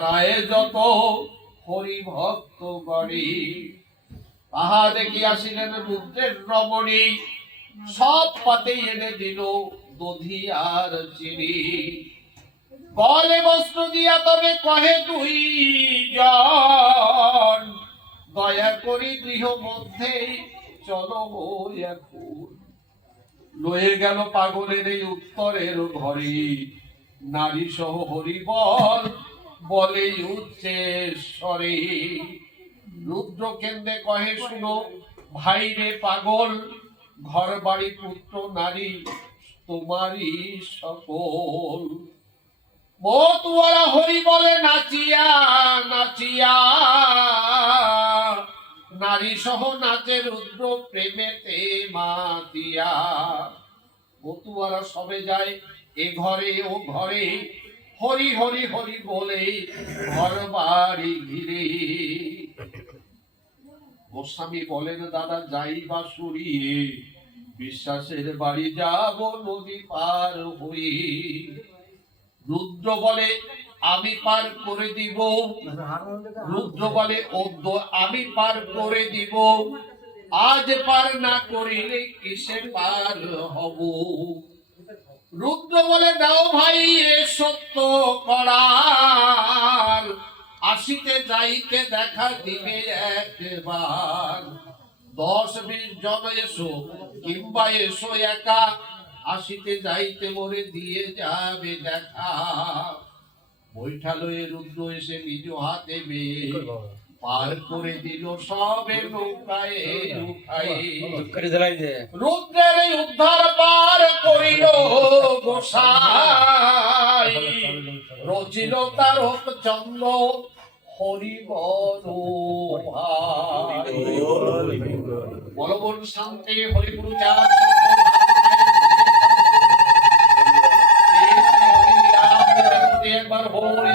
রায়ে যত হরি ভক্ত গড়ি তাহা দেখি আসিলেন রুদ্রের রমণী, সব পাতে এনে দিল দধি আর চিনি। গলে বস্ত্র দিয়া তবে কহে দুই জন দয়া করি গৃহ মধ্যে চলো এখন। লয়ে গেল পাগলের এই উত্তরের ঘরে নারী সহ হরিবল বলে উচ্চে স্বরে। রুদ্র কেন্দ্রে কহে, শুনো ভাই রে পাগল ঘর বাড়ি পুত্র, নারী, তোমারই সকল। মতুয়ারা হরি বলে, নাচিয়া নাচিয়া। নারী সহ নাচে রুদ্র প্রেমেতে মাতিয়া। মতুয়ারা সবে যায় এ ঘরে, ও ঘরে হরি হরি হরি বলে ঘর বাড়ি ঘিরে। গোস্বামী বলেন, দাদা, যাই বা সরিয়ে, বিশ্বাসের বাড়ি যাব নদী পার হই রুদ্র বলে, আমি পার করে দিব। রুদ্র বলে, অদ্য আমি পার করে দিব। আজ পার না করিলে কিসে পার হব? রুদ্র বলে দাও ভাই এ সত্য করার। আসিতে যাইতে দেখা দিবে একবার। দশ বিশ জন এসো, কিংবা এসো একা, আসিতে যাইতে মোরে দিয়ে যাবে দেখা। বৈঠালয়ে রুদ্র এসে নিজ হাতে বেয়ে পার করে দিল সবে নৌকায় নৌকায়। রুদ্রের উদ্ধার পার করিল গোসাই। রচিল তার চন্দ্র বলবন শান্তি হরিগুরু একবার হরি